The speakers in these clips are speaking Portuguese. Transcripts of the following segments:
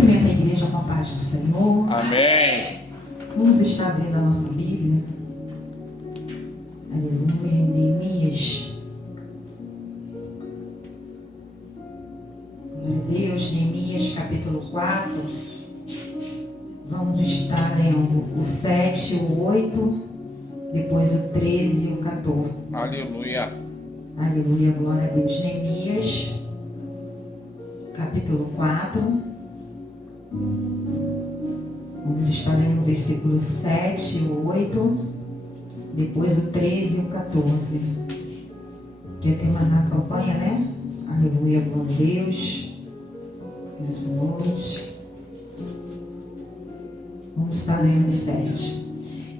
Cumprimenta a igreja com a paz do Senhor. Amém. Vamos estar abrindo a nossa Bíblia. Aleluia. Em Neemias. Glória a Deus. Neemias capítulo 4. Vamos estar lendo o 7, o 8, depois o 13 e o 14. Aleluia. Aleluia. Glória a Deus. Neemias capítulo 4. Vamos estar lendo o versículo 7, o 8, depois o 13 e o 14. Que é tema na campanha, né? Aleluia, glória a Deus. Nessa noite. Vamos estar lendo o 7.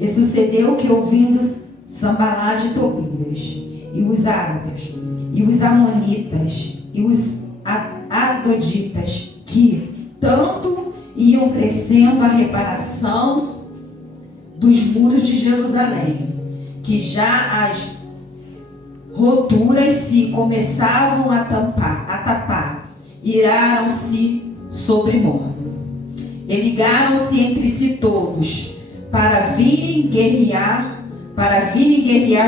E sucedeu que, ouvindo Sambalate e Tobias, e os árabes, e os amonitas, e os adoditas, que tanto iam crescendo a reparação dos muros de Jerusalém, que já as roturas se começavam a tapar, iraram-se sobremodo. E ligaram-se entre si todos para virem guerrear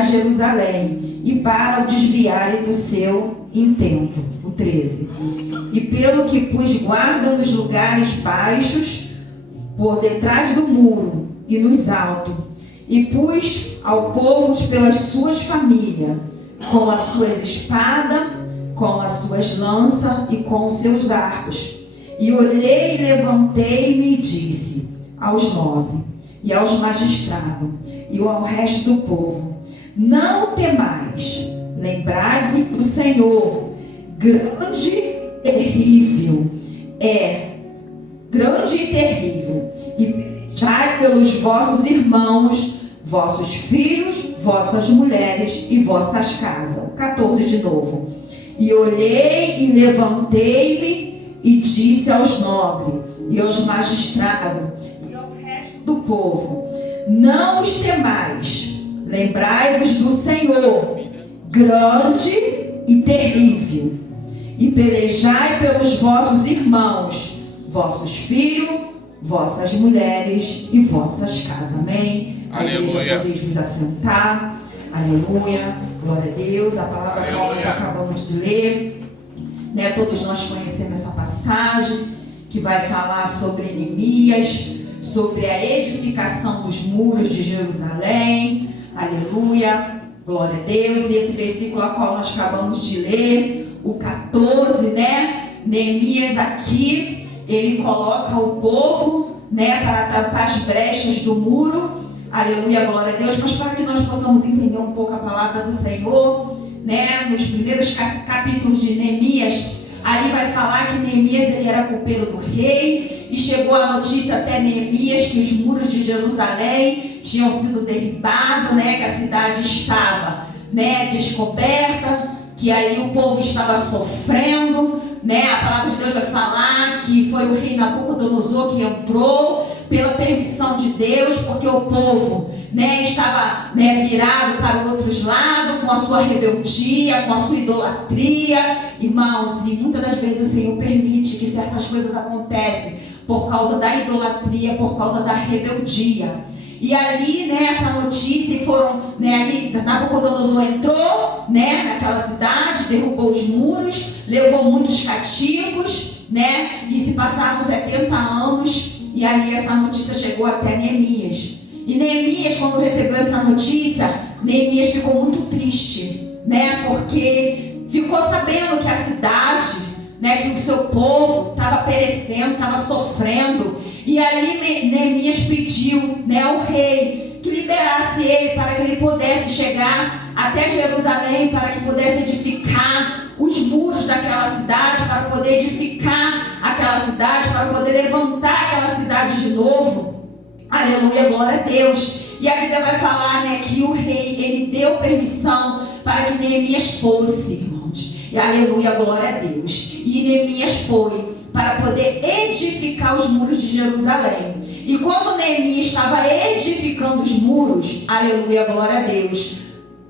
Jerusalém e para o desviarem do seu intento. O 13. E pelo que pus guarda nos lugares baixos, por detrás do muro e nos altos, e pus ao povo pelas suas famílias, com as suas espadas, com as suas lanças e com os seus arcos. E olhei e levantei-me e disse aos nobres e aos magistrados e ao resto do povo: não temais, lembrai-vos do Senhor, grande e terrível, e pelejai pelos vossos irmãos, vossos filhos, vossas mulheres e vossas casas. 14 de novo. E olhei e levantei-me e disse aos nobres e aos magistrados e ao resto do povo: não os temais, lembrai-vos do Senhor, grande e terrível, e pelejai pelos vossos irmãos, vossos filhos, vossas mulheres e vossas casas. Amém? Aleluia. Podemos vos assentar. Aleluia. Glória a Deus. A palavra que nós acabamos de ler, né? Todos nós conhecemos essa passagem que vai falar sobre Neemias, sobre a edificação dos muros de Jerusalém. Aleluia. Glória a Deus. E esse versículo a qual nós acabamos de ler, o 14, né? Neemias aqui, ele coloca o povo, né, para tapar as brechas do muro. Aleluia, glória a Deus. Mas para que nós possamos entender um pouco a palavra do Senhor, né, nos primeiros capítulos de Neemias, ali vai falar que Neemias ele era copeiro do rei, e chegou a notícia até Neemias que os muros de Jerusalém tinham sido derribados, né, que a cidade estava, né, descoberta, que ali o povo estava sofrendo, né? A palavra de Deus vai falar que foi o rei Nabucodonosor que entrou pela permissão de Deus, porque o povo, né, estava, né, virado para outros lados, com a sua rebeldia, com a sua idolatria. Irmãos, e muitas das vezes o Senhor permite que certas coisas aconteçam por causa da idolatria, por causa da rebeldia. E ali, né, essa notícia, foram, né, ali Nabucodonosor entrou, né, naquela cidade, derrubou os muros, levou muitos cativos, né, e se passaram 70 anos, e ali essa notícia chegou até Neemias. E Neemias, quando recebeu essa notícia, Neemias ficou muito triste, né, porque ficou sabendo que a cidade, né, que o seu povo estava perecendo, estava sofrendo. E ali Neemias pediu, né, ao rei que liberasse ele para que ele pudesse chegar até Jerusalém, para que pudesse edificar os muros daquela cidade, para poder edificar aquela cidade, para poder levantar aquela cidade de novo. Aleluia, glória a Deus. E a Bíblia vai falar, né, que o rei, ele deu permissão para que Neemias fosse, irmãos. E aleluia, glória a Deus. E Neemias foi para poder edificar os muros de Jerusalém. E quando Neemias estava edificando os muros, aleluia, glória a Deus,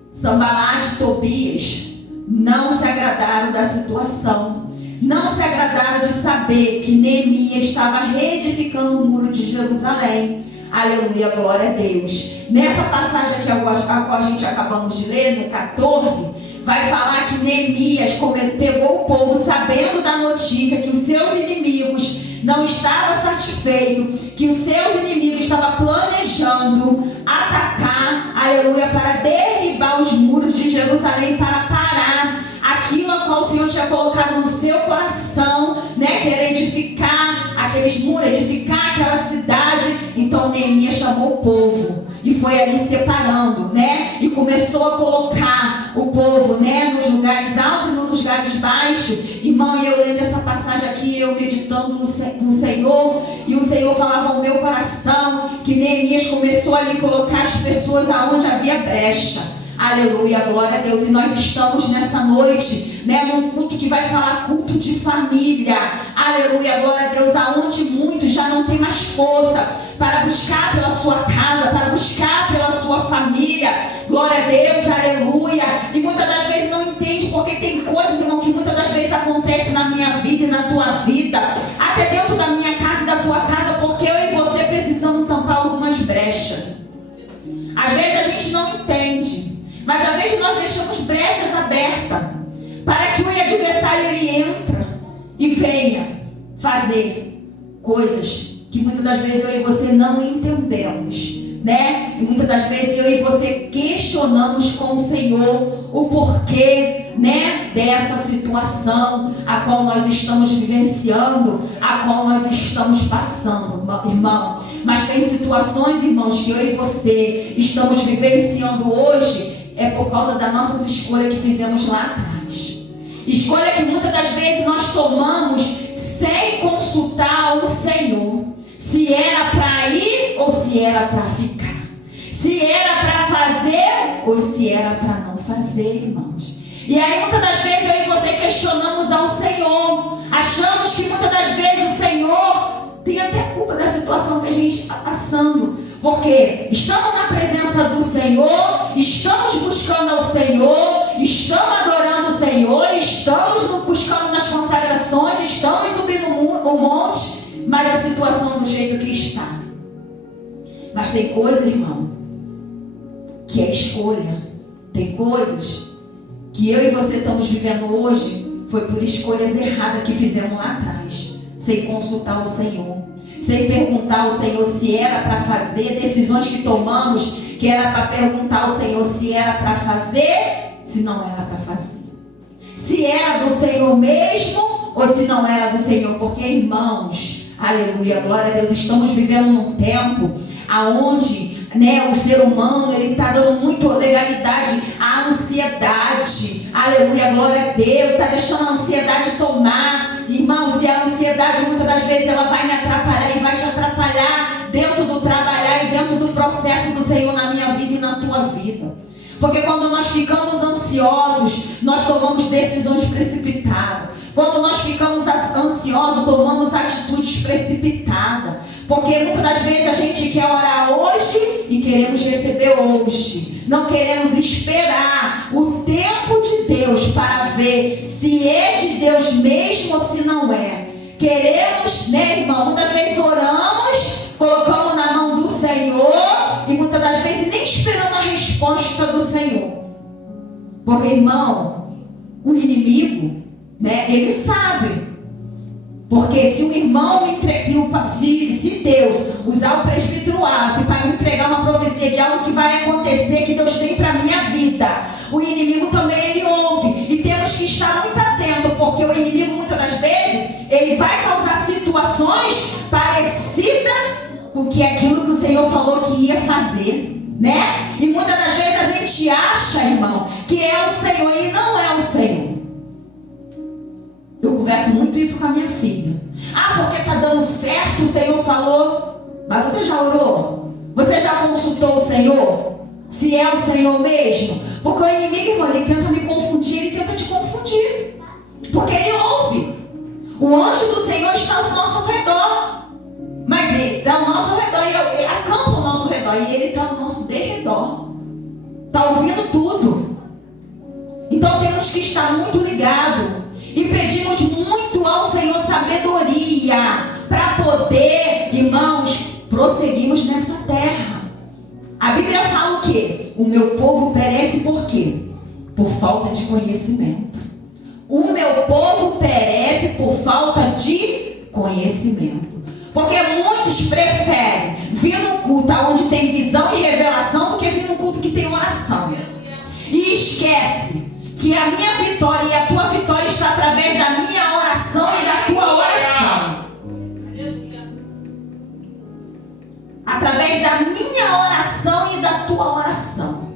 Sambalate e Tobias não se agradaram da situação. não se agradaram de saber que Neemias estava reedificando o muro de Jerusalém. Aleluia, glória a Deus. Nessa passagem aqui, a qual a gente acabamos de ler, no 14, vai falar que Neemias pegou o povo sabendo da notícia que os seus inimigos não estavam satisfeitos, que os seus inimigos estavam planejando atacar, aleluia, para derribar os muros de Jerusalém, para parar aquilo a qual o Senhor tinha colocado no seu coração, né? Querer edificar aqueles muros, edificar aquela cidade. Então Neemias chamou o povo e foi ali separando, né? E começou a colocar o povo, né? Nos lugares altos e nos lugares baixos. Irmão, e eu lendo essa passagem aqui, eu meditando no Senhor, e o Senhor falava ao meu coração que Neemias começou ali a colocar as pessoas aonde havia brecha. Aleluia, glória a Deus. E nós estamos nessa noite, né, num culto que vai falar culto de família. Aleluia, glória a Deus. Aonde muitos já não tem mais força para buscar pela sua casa, para buscar pela sua família. Glória a Deus, aleluia. E muitas das vezes não entende, porque tem coisas, irmão, que muitas das vezes acontecem na minha vida e na tua vida, até dentro da minha casa e da tua casa, porque eu e você precisamos tampar algumas brechas. Às vezes a gente não entende, mas às vezes nós deixamos brechas abertas para que o adversário ele entra e venha fazer coisas que muitas das vezes eu e você não entendemos, né? E muitas das vezes eu e você questionamos com o Senhor o porquê, né, dessa situação a qual nós estamos vivenciando, a qual nós estamos passando, irmão. Mas tem situações, irmãos, que eu e você estamos vivenciando hoje, é por causa das nossas escolhas que fizemos lá atrás. Escolha que muitas das vezes nós tomamos sem consultar o Senhor, se era para ir ou se era para ficar, se era para fazer ou se era para não fazer, irmãos. E aí muitas das vezes eu e você questionamos ao Senhor, achamos que muitas das vezes o Senhor tem até culpa da situação que a gente está passando, porque estamos na presença do Senhor, estamos buscando ao Senhor, estamos adorando o Senhor, estamos buscando nas consagrações, estamos subindo o monte, mas a situação do jeito que está. Mas tem coisa, irmão, que é escolha. Tem coisas que eu e você estamos vivendo hoje, foi por escolhas erradas que fizemos lá atrás, sem consultar o Senhor, sem perguntar ao Senhor se era para fazer, decisões que tomamos, que era para perguntar ao Senhor se era para fazer, se não era para fazer, se era do Senhor mesmo ou se não era do Senhor. Porque, irmãos, aleluia, glória a Deus, estamos vivendo num tempo aonde, né, o ser humano ele está dando muito legalidade à ansiedade. Aleluia, glória a Deus, está deixando a ansiedade tomar, irmãos. E a ansiedade muitas das vezes ela vai me atrapalhar e vai te atrapalhar dentro do trabalhar e dentro do processo do Senhor na minha vida e na tua vida. Porque quando nós ficamos ansiosos, nós tomamos decisões precipitadas. Quando nós ficamos ansiosos, tomamos atitudes precipitadas. Porque muitas das vezes a gente quer orar hoje e queremos receber hoje. Não queremos esperar o tempo de Deus para ver se é de Deus mesmo ou se não é. Queremos, né, irmão? Muitas vezes oramos, colocamos na mão do Senhor e muitas das vezes nem esperamos a resposta do Senhor. Porque, irmão, o inimigo, né, ele sabe. Porque se o irmão, se Deus usar o presbítero Wallace para me entregar uma profecia de algo que vai acontecer, que Deus tem para a minha vida, o inimigo também ele ouve. E temos que estar muito atentos, porque o inimigo muitas das vezes, ele vai causar situações parecidas com que aquilo que o Senhor falou que ia fazer, né? E muitas das vezes a gente acha, irmão, que é o Senhor e não é o Senhor. Eu converso muito isso com a minha filha. Ah, porque está dando certo, o Senhor falou. Mas você já orou? Você já consultou o Senhor? Se é o Senhor mesmo? Porque o inimigo, irmão, ele tenta me confundir, ele tenta te confundir. Porque ele ouve. O anjo do Senhor está ao nosso redor. Mas ele está ao nosso redor, ele acampa ao nosso redor. E ele está ao nosso derredor. Está ouvindo tudo. Então temos que estar muito ligados. E pedimos muito sabedoria para poder, irmãos, prosseguirmos nessa terra. A Bíblia fala o quê? O meu povo perece por quê? Por falta de conhecimento. O meu povo perece por falta de conhecimento. Porque muitos preferem vir num culto onde tem visão e revelação do que vir num culto que tem oração. E esquece que a minha vitória e a tua vitória está através da minha oração e da tua oração. Através da minha oração e da tua oração.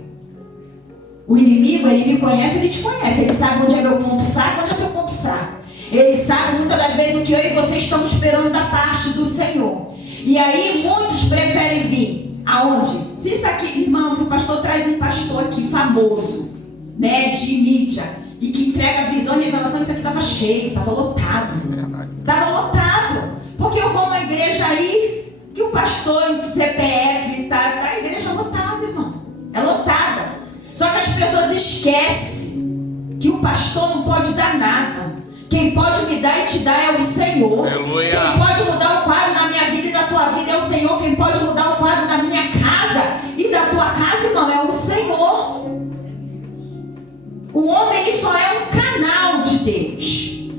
O inimigo, ele me conhece, ele te conhece. Ele sabe onde é meu ponto fraco, onde é teu ponto fraco. Ele sabe muitas das vezes o que eu e você estamos esperando da parte do Senhor. E aí muitos preferem vir aonde? Se isso aqui, irmão, se o pastor traz um pastor aqui famoso, né, de mídia, e que entrega visão e revelação, isso aqui estava cheio, estava lotado. Estava lotado. Porque eu vou a uma igreja aí, que o pastor em CPF tá a igreja lotada, irmão. É lotada. Só que as pessoas esquecem que o pastor não pode dar nada. Quem pode me dar e te dar é o Senhor. Aleluia. Quem pode mudar o quadro na minha vida e da tua vida é o Senhor. Quem pode mudar o quadro na minha casa e da tua casa, irmão, é o Senhor. O homem, ele só é um canal de Deus.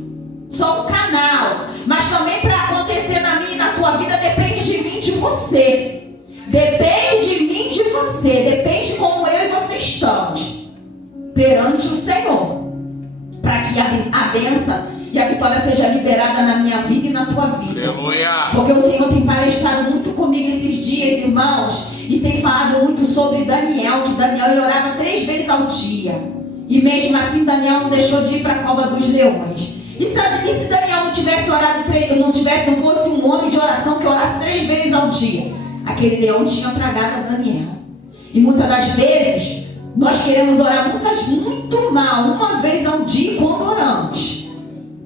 Só um canal. Mas também para acontecer na minha e na tua vida depende de mim e de você. Depende de mim e de você. Depende de como eu e você estamos perante o Senhor. Para que a bênção e a vitória seja liberada na minha vida e na tua vida. Aleluia. Porque o Senhor tem palestrado muito comigo esses dias, irmãos, e tem falado muito sobre Daniel, que Daniel ele orava 3 vezes ao dia. E mesmo assim Daniel não deixou de ir para a cova dos leões. E se Daniel não tivesse orado, não fosse um homem de oração que orasse 3 vezes ao dia, aquele leão tinha tragado a Daniel. E muitas das vezes nós queremos orar muito mal, uma vez ao dia quando oramos,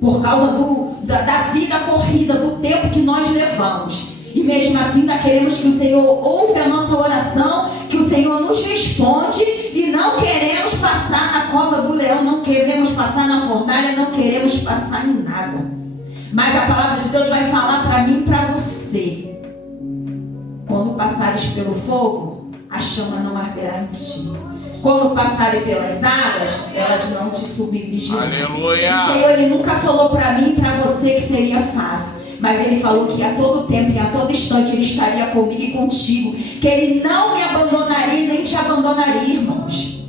por causa da vida corrida, do tempo que nós levamos. E mesmo assim ainda queremos que o Senhor ouve a nossa oração, que o Senhor nos responde, e não queremos passar na cova do leão, não queremos passar na fornalha, não queremos passar em nada. Mas a palavra de Deus vai falar para mim e para você: quando passares pelo fogo, a chama não arderá em ti. Quando passarem pelas águas, elas não te submergirão. Aleluia. O Senhor, ele nunca falou para mim e para você que seria fácil. Mas ele falou que a todo tempo e a todo instante ele estaria comigo e contigo. Que ele não me abandonaria nem te abandonaria, irmãos.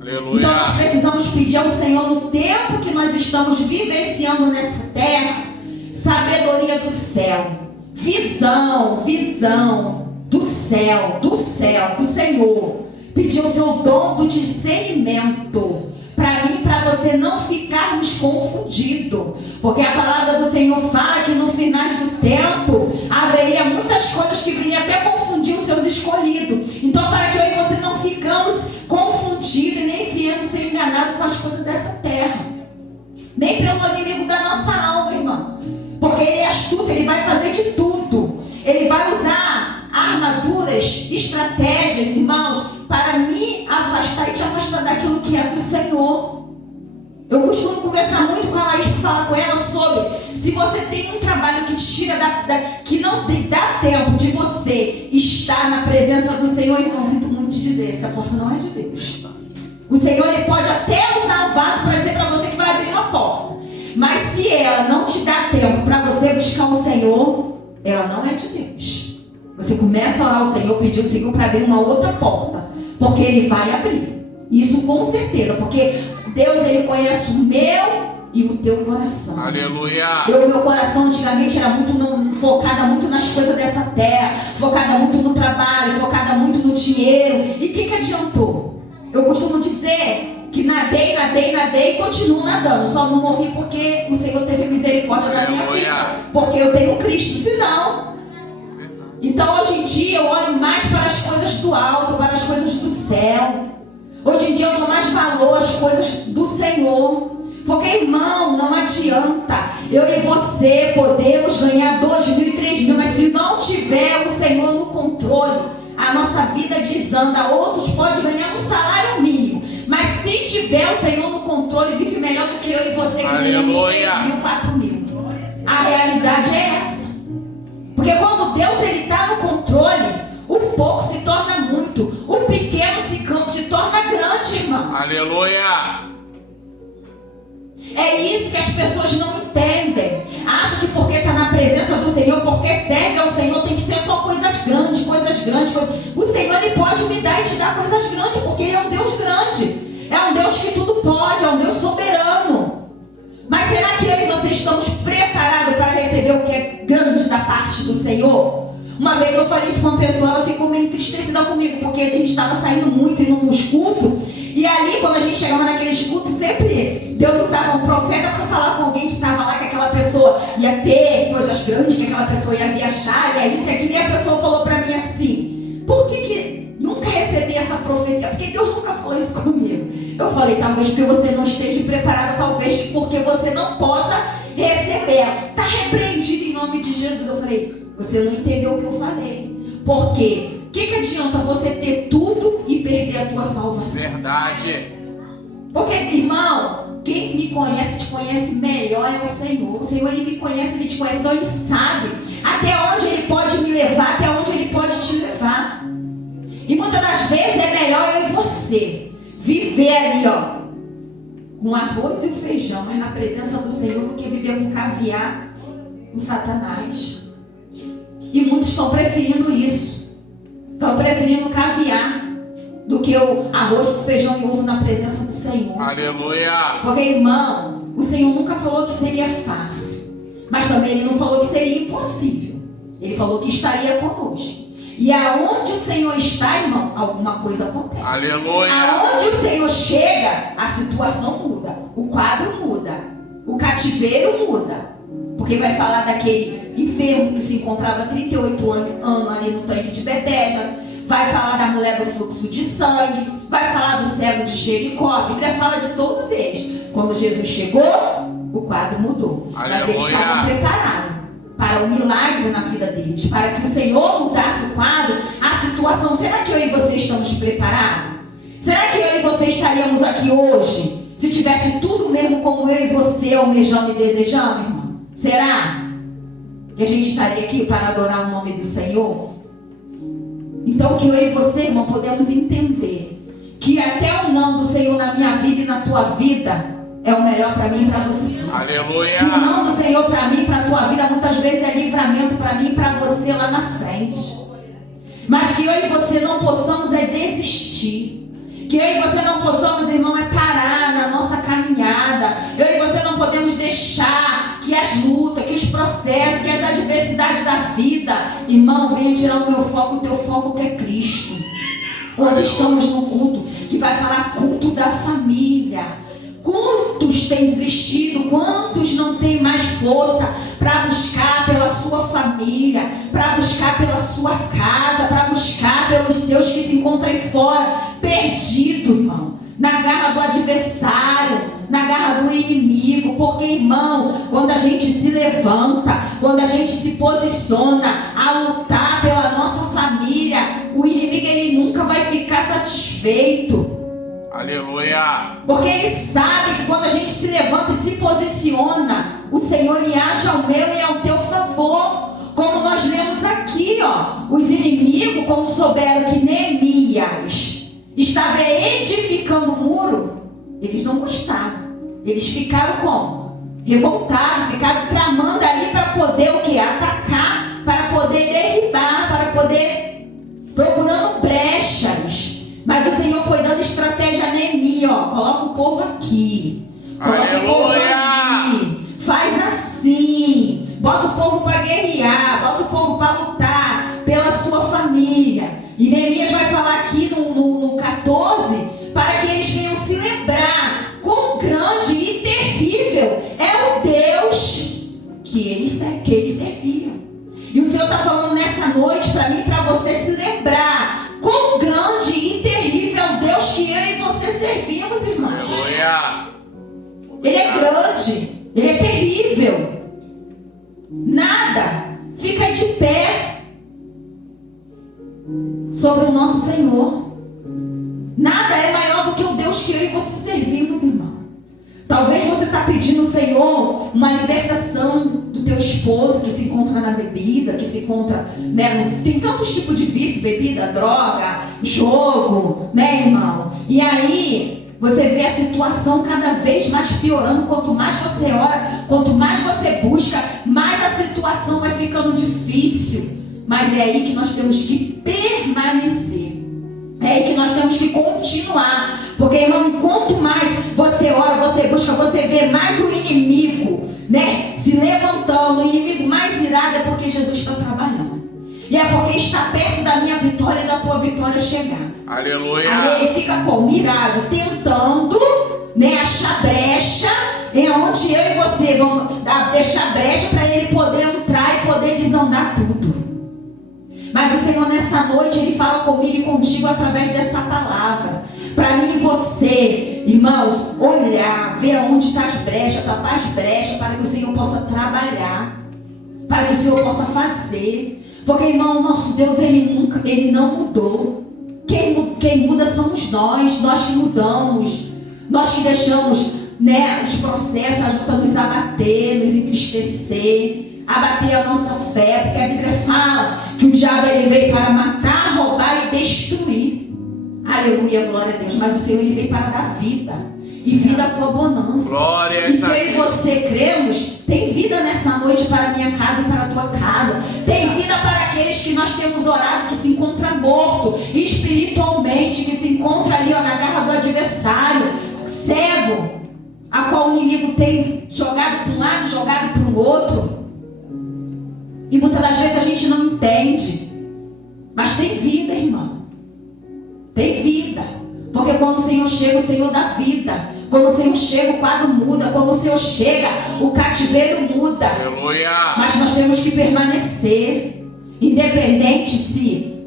Aleluia. Então nós precisamos pedir ao Senhor, no tempo que nós estamos vivenciando nessa terra, sabedoria do céu. Visão do céu, do Senhor. Pedir o seu dom do discernimento, para mim e para você não ficarmos confundidos, porque a palavra do Senhor fala que no final do tempo haveria muitas coisas que viriam até confundir os seus escolhidos. Então, para que eu e você não ficamos confundidos e nem viemos ser enganados com as coisas dessa terra, nem pelo inimigo da nossa alma, irmão, porque ele é astuto, ele vai fazer de tudo, ele vai usar armaduras, estratégias, irmãos, para me afastar e te afastar daquilo que é do Senhor. Eu costumo conversar muito com a Laís, falar com ela sobre, se você tem um trabalho que te tira que não dá tempo de você estar na presença do Senhor, irmão, sinto muito te dizer, essa porta não é de Deus. O Senhor, ele pode até usar o vaso para dizer para você que vai abrir uma porta, mas se ela não te dá tempo para você buscar o Senhor, ela não é de Deus. Você começa a orar ao Senhor, pedir ao Senhor para abrir uma outra porta, porque Ele vai abrir. Isso com certeza, porque Deus, Ele conhece o meu e o teu coração. Aleluia. Meu coração antigamente era focada muito nas coisas dessa terra, focada muito no trabalho, focada muito no dinheiro. E o que adiantou? Eu costumo dizer que nadei e continuo nadando. Só não morri porque o Senhor teve misericórdia da minha vida, porque eu tenho Cristo, senão... Então hoje em dia eu olho mais para as coisas do alto, para as coisas do céu. Hoje em dia eu dou mais valor às coisas do Senhor. Porque, irmão, não adianta eu e você podemos ganhar 2.000 e 3.000, mas se não tiver o Senhor no controle, a nossa vida desanda. Outros podem ganhar um salário mínimo, mas se tiver o Senhor no controle, vive melhor do que eu e você que ganhamos 3.000, 4.000. A realidade é essa. Porque quando Deus está no controle, o pouco se torna muito, o pequeno se torna grande, irmão. Aleluia. É isso que as pessoas não entendem. Acham que porque está na presença do Senhor, porque serve ao Senhor, tem que ser só coisas grandes, coisas. O Senhor, Ele pode me dar e te dar coisas grandes, porque Ele é um Deus grande. É um Deus que tudo pode, é um Deus soberano. Mas será que eu e você estamos preparados para receber o que é grande da parte do Senhor? Uma vez eu falei isso para uma pessoa, ela ficou meio entristecida comigo, porque a gente estava saindo muito, indo nos cultos. E ali, quando a gente chegava naqueles cultos, sempre Deus usava um profeta para falar com alguém que estava lá, que aquela pessoa ia ter coisas grandes, que aquela pessoa ia viajar, e aí isso aqui. E a pessoa falou para mim assim: por que nunca recebi essa profecia? Porque Deus nunca falou isso comigo. Eu falei: talvez porque você não esteja preparada, talvez porque você não possa receber. Está repreendido em nome de Jesus. Eu falei: você não entendeu o que eu falei. Por quê? O que adianta você ter tudo e perder a tua salvação? Verdade. Porque, irmão, quem me conhece, te conhece melhor é o Senhor. O Senhor, Ele me conhece, Ele te conhece, então Ele sabe até onde Ele pode me levar, até onde Ele pode te levar. E muitas das vezes é melhor eu e você viver ali, ó, com arroz e o feijão, mas na presença do Senhor, do que viver com caviar, com Satanás. E muitos estão preferindo isso. Estão preferindo caviar do que o arroz com feijão e ovo na presença do Senhor. Aleluia. Porque, irmão, o Senhor nunca falou que seria fácil, mas também Ele não falou que seria impossível. Ele falou que estaria conosco. E aonde o Senhor está, irmão, alguma coisa acontece. Aleluia. Aonde o Senhor chega, a situação muda, o quadro muda, o cativeiro muda. Porque vai falar daquele enfermo que se encontrava há 38 anos ali no tanque de Betesda. Vai falar da mulher do fluxo de sangue. Vai falar do cego de Jericó. A Bíblia fala de todos eles. Quando Jesus chegou, o quadro mudou. Aleluia. Mas eles estavam preparados para o milagre na vida deles. Para que o Senhor mudasse o quadro, a situação. Será que eu e você estamos preparados? Será que eu e você estaríamos aqui hoje se tivesse tudo mesmo como eu e você almejando e desejando, irmão? Será que a gente estaria aqui para adorar o nome do Senhor? Então que eu e você, irmão, podemos entender que até o não do Senhor na minha vida e na tua vida é o melhor para mim e para você. Aleluia. Que o não do Senhor para mim e para a tua vida muitas vezes é livramento para mim e para você lá na frente. Mas que eu e você não possamos é desistir. Que eu e você não possamos, irmão, é parar na nossa caminhada. Eu e você não podemos deixar que as lutas, que os processos, que as adversidades da vida, irmão, venham tirar o meu foco, o teu foco que é Cristo. Hoje estamos no culto que vai falar culto da família. Quantos têm desistido? Quantos não têm mais força para buscar pela sua família, para buscar pela sua casa, para buscar pelos seus que se encontram aí fora, perdido, irmão, na garra do adversário, na garra do inimigo? Porque, irmão, quando a gente se levanta, quando a gente se posiciona a lutar pela nossa família, o inimigo, ele nunca vai ficar satisfeito. Aleluia. Porque Ele sabe que quando a gente se levanta e se posiciona, o Senhor Ele age ao meu e ao teu favor. Como nós lemos aqui, ó, os inimigos, quando souberam que Neemias estava edificando o muro, eles não gostaram. Eles ficaram como? Revoltados, ficaram tramando ali para poder o que? Atacar, para poder derribar, para poder procurando brechas. Mas o Senhor foi dando estratégia a Neemias, ó. Coloca o povo aqui. Coloca o povo aqui. Faz assim. Bota o povo para guerrear. Bota o povo para lutar pela sua família. E Neemias vai falar aqui no 14, para que eles venham se lembrar quão grande e terrível é o Deus que eles serviam. E o Senhor está falando nessa noite para mim e para você se lembrar quão grande e terrível é o Deus que eu e você servimos, irmãos. Aleluia. Ele é grande, Ele é terrível. Nada fica de pé sobre o nosso Senhor. Nada é maior do que o Deus que eu e você servimos, irmão. Talvez você está pedindo pedindo ao Senhor uma libertação do teu esposo que se encontra na bebida, que se encontra, né, tem tantos tipos de vício, bebida, droga, jogo, né, irmão? E aí você vê a situação cada vez mais piorando. Quanto mais você ora, quanto mais você busca, mais a situação vai ficando difícil. Mas é aí que nós temos que permanecer. É aí que nós temos que continuar. Porque, irmão, quanto mais você ora, você busca, você vê mais o inimigo, né, se levantando. O inimigo mais irado é porque Jesus está trabalhando. E é porque está perto da minha vitória e da tua vitória chegar. Aleluia. Aí ele fica como? Irado, tentando, né, achar brecha, em onde eu e você vamos deixar brecha para ele poder entrar e poder desandar tudo. Mas o Senhor nessa noite, Ele fala comigo e contigo através dessa palavra. Para mim e você, irmãos, olhar, ver onde está as brechas, tapar as brechas, para que o Senhor possa trabalhar, para que o Senhor possa fazer. Porque, irmão, o nosso Deus, Ele não mudou. Quem muda somos nós que mudamos, nós que deixamos, né, os processos ajudam nos abater, nos entristecer, abater a nossa fé, porque a Bíblia fala que o diabo ele veio para matar, roubar e destruir. Aleluia, glória a Deus. Mas o Senhor ele veio para dar vida, e vida com abundância. Glória. E se eu e você cremos, tem vida nessa noite para a minha casa e para a tua casa. Tem vida para aqueles que nós temos orado, que se encontra morto espiritualmente, que se encontra ali, ó, na garra do adversário, cego, a qual o inimigo tem jogado para um lado, jogado para o outro. E muitas das vezes a gente não entende. Mas tem vida, irmão. Tem vida. Porque quando o Senhor chega, o Senhor dá vida. Quando o Senhor chega, o quadro muda. Quando o Senhor chega, o cativeiro muda. Aleluia. Mas nós temos que permanecer. Independente se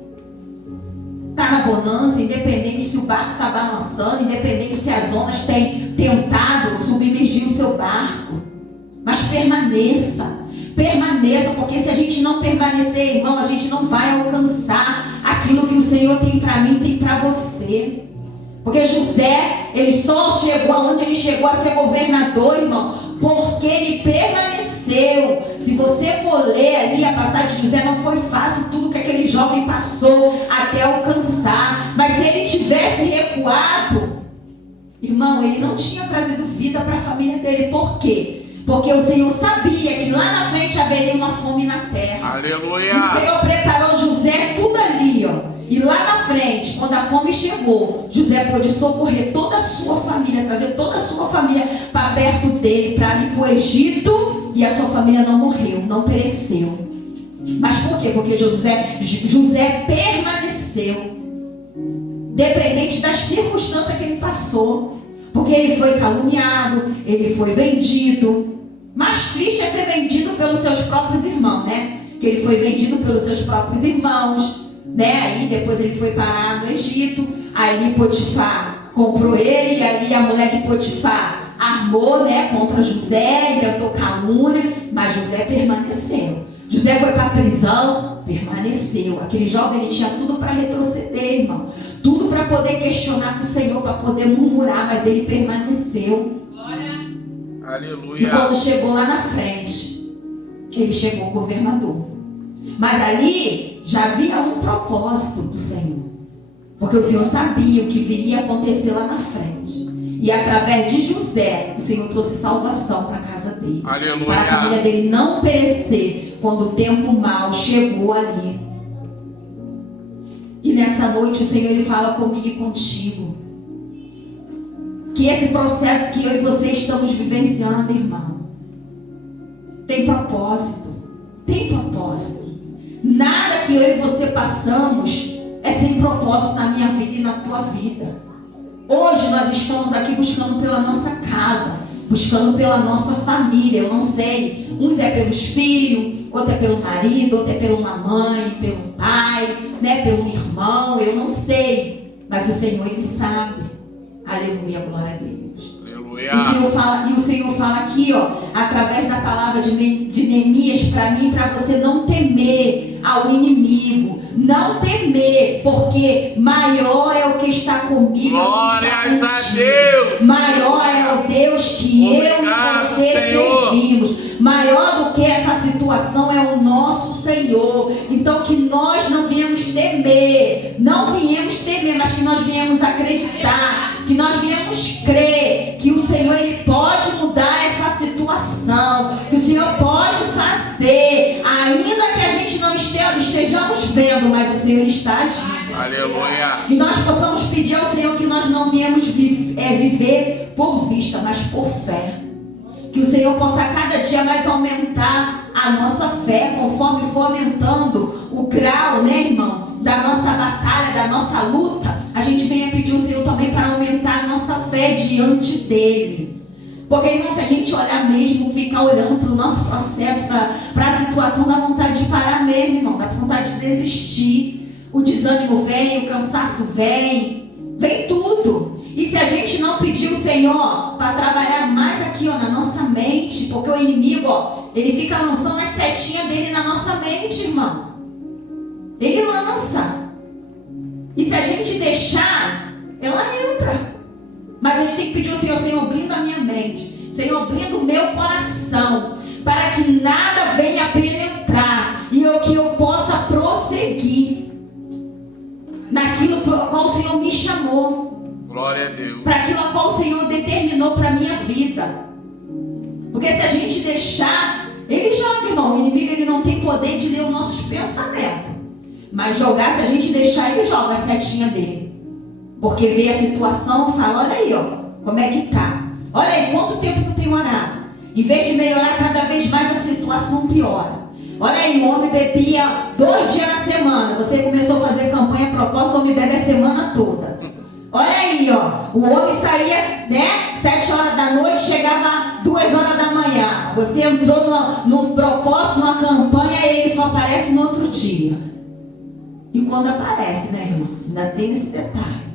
está na bonança, independente se o barco está balançando, independente se as ondas têm tentado submergir o seu barco. Mas permaneça. Permaneça, porque se a gente não permanecer, irmão, a gente não vai alcançar aquilo que o Senhor tem para mim, tem para você. Porque José, ele só chegou aonde ele chegou a ser governador, irmão, porque ele permaneceu. Se você for ler ali a passagem de José, não foi fácil tudo que aquele jovem passou até alcançar. Mas se ele tivesse recuado, irmão, ele não tinha trazido vida para a família dele. Por quê? Porque o Senhor sabia que lá na frente haveria uma fome na terra. Aleluia. E o Senhor preparou José tudo ali, ó. E lá na frente, quando a fome chegou, José pôde socorrer toda a sua família, trazer toda a sua família para perto dele, para ir para o Egito. E a sua família não morreu, não pereceu. Mas por quê? Porque José permaneceu, dependente das circunstâncias que ele passou. Porque ele foi caluniado, ele foi vendido. Mais triste é ser vendido pelos seus próprios irmãos, né? Que ele foi vendido pelos seus próprios irmãos, né? Aí depois ele foi parar no Egito. Aí Potifar comprou ele, e ali a mulher de Potifar armou, né, contra José, inventou calúnia, mas José permaneceu. José foi para a prisão, permaneceu. Aquele jovem, ele tinha tudo para retroceder, irmão. Tudo para poder questionar com o Senhor, para poder murmurar, mas ele permaneceu. Glória. Aleluia. E quando chegou lá na frente, ele chegou governador. Mas ali já havia um propósito do Senhor. Porque o Senhor sabia o que viria a acontecer lá na frente. E através de José, o Senhor trouxe salvação para a casa dele. Aleluia. Para a família dele não perecer quando o tempo mau chegou ali. E nessa noite o Senhor ele fala comigo e contigo. Que esse processo que eu e você estamos vivenciando, irmão, tem propósito. Tem propósito. Nada que eu e você passamos é sem propósito na minha vida e na tua vida. Hoje nós estamos aqui buscando pela nossa casa, buscando pela nossa família. Eu não sei, uns é pelos filhos, outro é pelo marido, outro é pela uma mãe, pelo pai, né, pelo irmão, eu não sei. Mas o Senhor, Ele sabe. Aleluia, glória a Deus. Aleluia. O Senhor fala aqui, ó, através da palavra de Neemias, para mim e para você não temer ao inimigo. comigo. Não temer, porque maior é o que está comigo. Glórias a Deus. Maior é o Deus que Obrigado, eu e você Senhor. servimos. Maior do que essa situação é o nosso Senhor. Então que nós não viemos temer, mas que nós viemos acreditar, que nós viemos crer que o Senhor ele pode mudar essa situação, que o Senhor pode fazer, ainda que a gente não estejamos vendo, mas o Senhor está agindo. Aleluia. Que nós possamos pedir ao Senhor que nós não viemos viver por vista, mas por fé. Que o Senhor possa cada dia mais aumentar a nossa fé, conforme for aumentando o grau, né, irmão, da nossa batalha, da nossa luta. A gente venha pedir ao Senhor também para aumentar a nossa fé diante dEle. Porque, irmão, se a gente olhar mesmo, ficar olhando para o nosso processo, para a situação, dá vontade de parar mesmo, irmão, dá vontade de desistir. O desânimo vem, o cansaço vem tudo. E se a gente não pedir o Senhor para trabalhar mais aqui, ó, na nossa mente, porque o inimigo, ó, ele fica lançando as setinhas dele na nossa mente, irmão. Ele lança. E se a gente deixar, ela entra. Mas a gente tem que pedir ao Senhor, Senhor, blinda a minha mente. Senhor, blinda o meu coração, para que nada venha penetrar e que eu possa prosseguir naquilo para o qual o Senhor me chamou. Glória a Deus. Para aquilo a qual o Senhor determinou para a minha vida. Porque se a gente deixar, ele joga, irmão. O inimigo ele não tem poder de ler os nossos pensamentos. Mas jogar, se a gente deixar, ele joga a setinha dele. Porque vê a situação e fala, olha aí, ó, como é que tá. Olha aí, quanto tempo tu tem orado. Em vez de melhorar, cada vez mais a situação piora. Olha aí, o homem bebia 2 dias na semana. Você começou a fazer campanha a propósito, o homem bebe a semana toda. Olha aí, ó, o homem saía, né, 7 horas da noite, chegava 2 horas da manhã. Você entrou num propósito, numa campanha, e ele só aparece no outro dia. E quando aparece, né, irmão, ainda tem esse detalhe.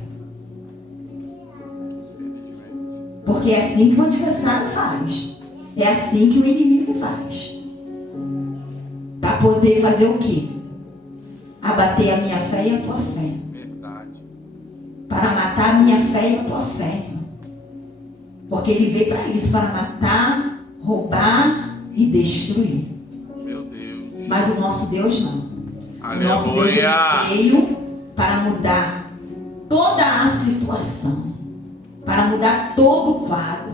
Porque é assim que o adversário faz. É assim que o inimigo faz. Para poder fazer o quê? Abater a minha fé e a tua fé. Para matar a minha fé e a tua fé, irmão. Porque ele veio para isso, para matar, roubar e destruir. Meu Deus. Mas o nosso Deus não. Aleluia. O nosso Deus veio para mudar toda a situação, para mudar todo o quadro,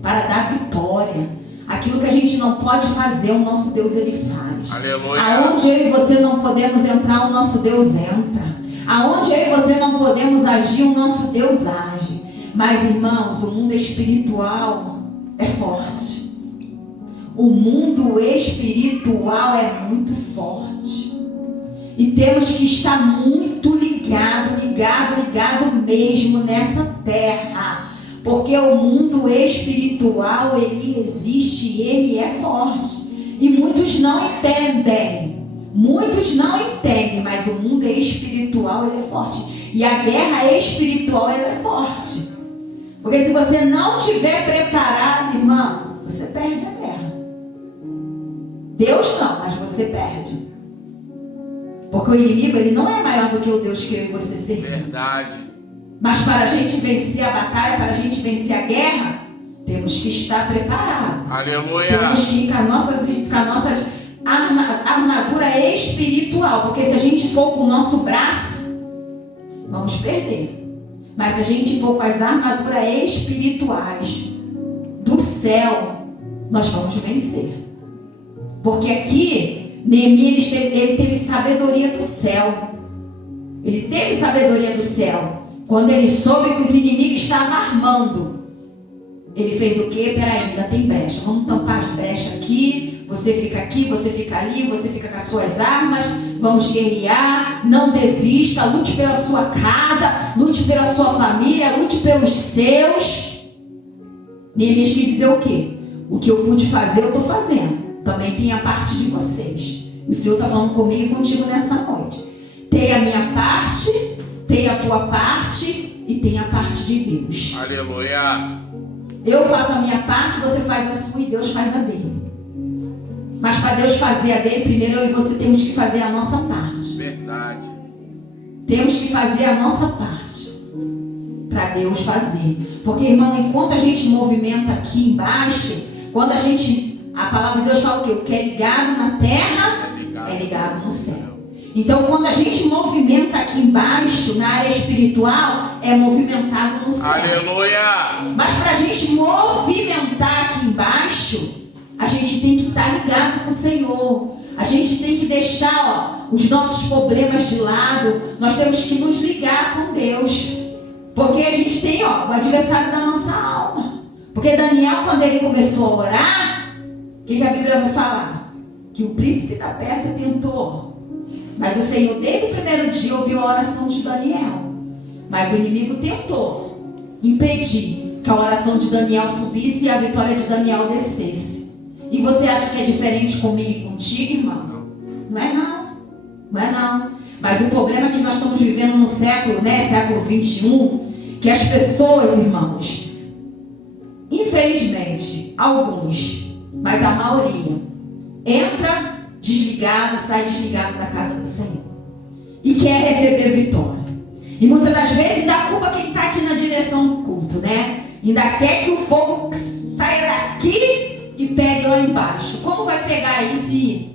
para dar vitória. Aquilo que a gente não pode fazer, o nosso Deus ele faz. Aleluia. Aonde eu e você não podemos entrar, o nosso Deus entra. Aonde eu e você não podemos agir, o nosso Deus age. Mas, irmãos, o mundo espiritual é forte. O mundo espiritual é muito forte. E temos que estar muito ligado mesmo nessa terra. Porque o mundo espiritual, ele existe e ele é forte. E muitos não entendem. Mas o mundo espiritual ele é forte. E a guerra espiritual ela é forte. Porque se você não estiver preparado, irmão, você perde a guerra. Deus não, mas você perde. Porque o inimigo ele não é maior do que o Deus que eu e você servimos. Verdade. Mas para a gente vencer a batalha, para a gente vencer a guerra, temos que estar preparados. Aleluia. Temos que ir com a nossa armadura espiritual. Porque se a gente for com o nosso braço, vamos perder. Mas se a gente for com as armaduras espirituais do céu, nós vamos vencer. Porque aqui, Neemias ele teve sabedoria do céu. Ele teve sabedoria do céu. Quando ele soube que os inimigos estavam armando, ele fez o quê? Peraí, ainda tem brecha. Vamos tampar as brechas aqui. Você fica aqui, você fica ali, você fica com as suas armas. Vamos guerrear. Não desista. Lute pela sua casa. Lute pela sua família. Lute pelos seus. Neemias quis dizer o quê? O que eu pude fazer, eu estou fazendo. Também tem a parte de vocês. O Senhor está falando comigo e contigo nessa noite. Tem a minha parte, tem a tua parte e tem a parte de Deus. Aleluia. Eu faço a minha parte, você faz a sua e Deus faz a dele. Mas para Deus fazer a dele, primeiro eu e você temos que fazer a nossa parte. Verdade. Temos que fazer a nossa parte para Deus fazer. Porque, irmão, enquanto a gente movimenta aqui embaixo, quando a palavra de Deus fala o quê? O que é ligado na terra é ligado no céu. Então, quando a gente movimenta aqui embaixo, na área espiritual, é movimentado no céu. Aleluia! Mas para a gente movimentar aqui embaixo, a gente tem que estar ligado com o Senhor. A gente tem que deixar os nossos problemas de lado. Nós temos que nos ligar com Deus. Porque a gente tem o adversário da nossa alma. Porque Daniel, quando ele começou a orar, o que a Bíblia vai falar? Que o príncipe da Pérsia tentou. Mas o Senhor, desde o primeiro dia, ouviu a oração de Daniel. Mas o inimigo tentou impedir que a oração de Daniel subisse e a vitória de Daniel descesse. E você acha que é diferente comigo e contigo, irmão? Não é não. Não é não. Mas o problema é que nós estamos vivendo no século, século 21, que as pessoas, irmãos, infelizmente, alguns, mas a maioria, entra desligado, sai desligado da casa do Senhor e quer receber vitória. E muitas das vezes ainda culpa quem está aqui na direção do culto, né? Ainda quer que o fogo saia daqui e pegue lá embaixo. Como vai pegar aí se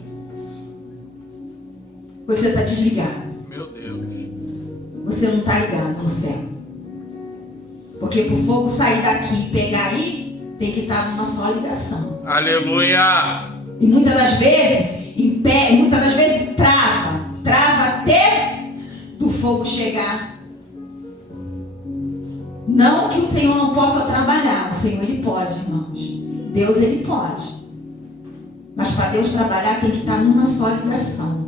você está desligado? Meu Deus. Você não está ligado no céu. Porque para o fogo sair daqui e pegar aí, tem que estar numa só ligação. Aleluia! E muitas das vezes trava até do fogo chegar. Não que o Senhor não possa trabalhar, o Senhor ele pode, irmãos. Deus ele pode. Mas para Deus trabalhar tem que estar numa só ligação.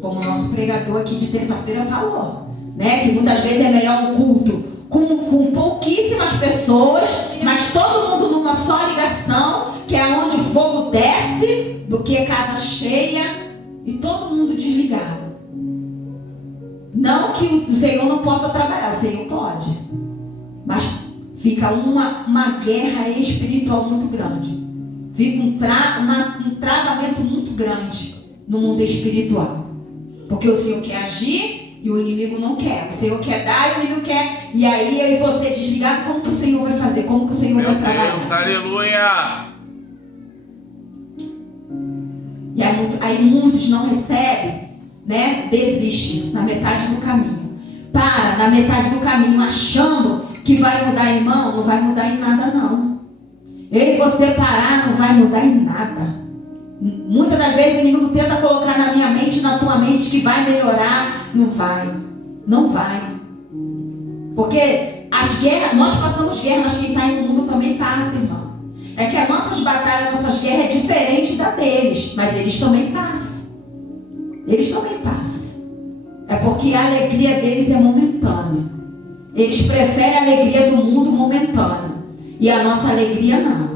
Como o nosso pregador aqui de terça-feira falou, né? Que muitas vezes é melhor um culto com pouquíssimas pessoas, mas todo mundo numa só ligação, que é onde o fogo desce, do que casa cheia e todo mundo desligado. Não que o Senhor não possa trabalhar, o Senhor pode. Mas fica uma guerra espiritual muito grande. Fica um travamento muito grande no mundo espiritual. Porque o Senhor quer agir e o inimigo não quer. O Senhor quer dar e o inimigo quer. E aí eu e você desligado, como que o Senhor vai fazer? Como que o Senhor vai trabalhar? Deus, aleluia! E aí muitos não recebem, né? Desistem na metade do caminho. Para na metade do caminho achando que vai mudar, irmão. Não vai mudar em nada não. Eu e você parar não vai mudar em nada. Muitas das vezes o inimigo tenta colocar na minha mente, na tua mente, que vai melhorar. Não vai. Não vai. Porque as guerras, nós passamos guerra, mas quem está aí no mundo também passa, irmão. É que as nossas batalhas, nossas guerras é diferente da deles. Mas eles também passam. Eles também passam. É porque a alegria deles é momentânea. Eles preferem a alegria do mundo momentânea. E a nossa alegria não.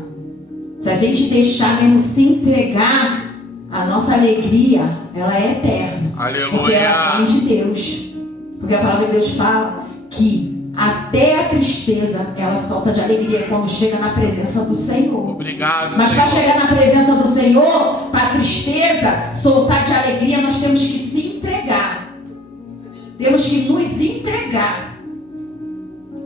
Se a gente deixar mesmo se entregar, a nossa alegria, ela é eterna. Aleluia. Porque ela vem de Deus. Porque a palavra de Deus fala que até a tristeza, ela solta de alegria quando chega na presença do Senhor. Obrigado, Mas para Senhor. chegar na presença do Senhor, para a tristeza soltar de alegria, nós temos que se entregar. Temos que nos entregar.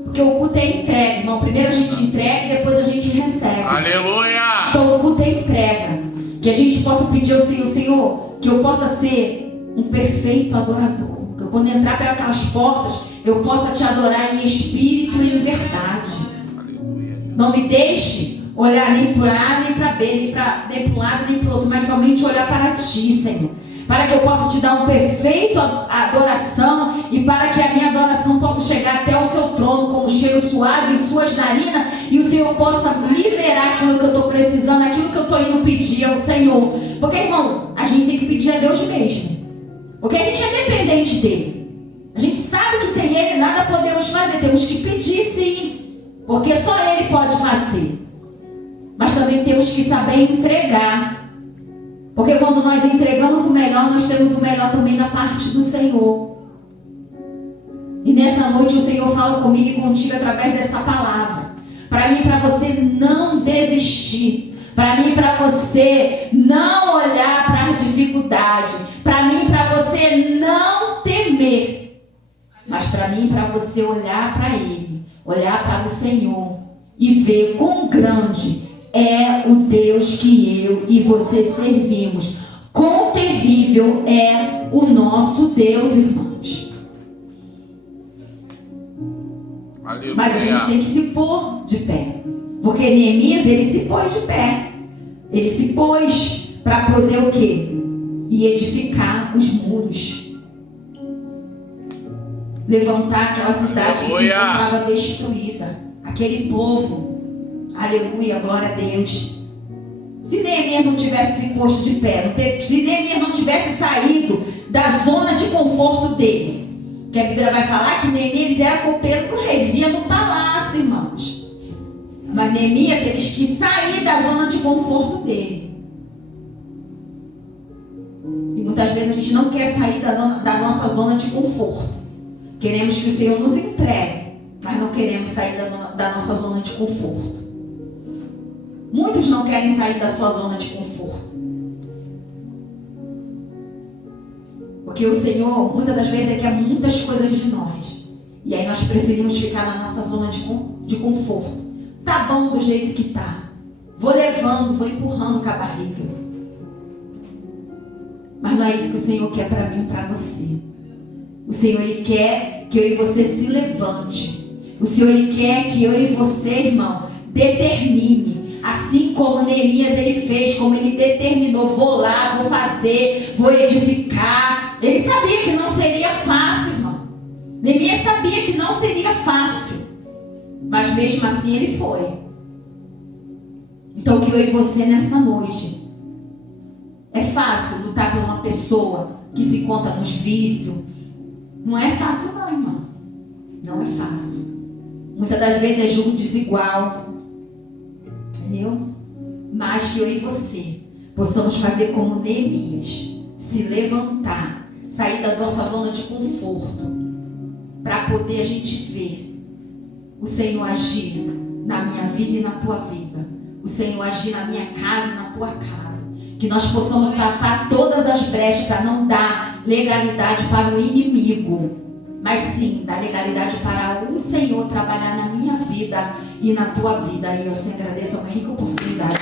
Porque o culto é entrega, irmão. Primeiro a gente entrega e depois a gente recebe. Aleluia! Então o culto é entrega. Que a gente possa pedir ao Senhor, Senhor, que eu possa ser um perfeito adorador. Que eu, quando entrar pelas portas, eu possa te adorar em espírito e em verdade. Aleluia. Não me deixe olhar nem para A, nem para B, nem para um lado, nem para o outro, mas somente olhar para ti, Senhor. Para que eu possa te dar uma perfeita adoração e para que a minha adoração possa chegar até o seu trono com um cheiro suave em suas narinas e o Senhor possa liberar aquilo que eu estou precisando, aquilo que eu estou indo pedir ao Senhor. Porque, irmão, a gente tem que pedir a Deus mesmo. Porque a gente é dependente dele. A gente sabe que sem ele nada podemos fazer. Temos que pedir sim. Porque só ele pode fazer. Mas também temos que saber entregar. Porque quando nós entregamos o melhor, nós temos o melhor também da parte do Senhor. E nessa noite o Senhor fala comigo e contigo através dessa palavra. Para mim e para você não desistir. Para mim e para você não olhar para a dificuldade. Para mim e para você não temer. Mas para mim e para você olhar para Ele. Olhar para o Senhor. E ver quão grande é o Deus que eu e você servimos. Quão terrível é o nosso Deus, irmãos. Aleluia. Mas a gente tem que se pôr de pé. Porque Neemias, ele se pôs de pé. Ele se pôs para poder o quê? E edificar os muros. Levantar aquela cidade que se encontrava destruída. Aquele povo. Aleluia, glória a Deus. Se Neemias não tivesse se posto de pé, se Neemias não tivesse saído da zona de conforto dele, que a Bíblia vai falar que Neemias era copeiro do rei, vivia no palácio, irmãos. Mas Neemias teve que sair da zona de conforto dele. E muitas vezes a gente não quer sair da nossa zona de conforto. Queremos que o Senhor nos entregue, mas não queremos sair da nossa zona de conforto. Muitos não querem sair da sua zona de conforto. Porque o Senhor, muitas das vezes, quer muitas coisas de nós. E aí nós preferimos ficar na nossa zona de conforto. Tá bom do jeito que tá. Vou levando, vou empurrando com a barriga. Mas não é isso que o Senhor quer para mim e para você. O Senhor, Ele quer que eu e você se levante. O Senhor, Ele quer que eu e você, irmão, determine. Assim como Neemias ele fez, como ele determinou, vou lá, vou fazer, vou edificar. Ele sabia que não seria fácil, irmão. Neemias sabia que não seria fácil. Mas mesmo assim ele foi. Então que eu e você nessa noite. É fácil lutar por uma pessoa que se encontra nos vícios. Não é fácil não, irmão. Não é fácil. Muitas das vezes é julgo desigual. Entendeu? Mas que eu e você possamos fazer como Neemias, se levantar, sair da nossa zona de conforto, para poder a gente ver o Senhor agir na minha vida e na tua vida, o Senhor agir na minha casa e na tua casa, que nós possamos tapar todas as brechas para não dar legalidade para o inimigo, mas sim dar legalidade para o Senhor trabalhar na minha vida e na tua vida. E eu te agradeço, é uma rica oportunidade.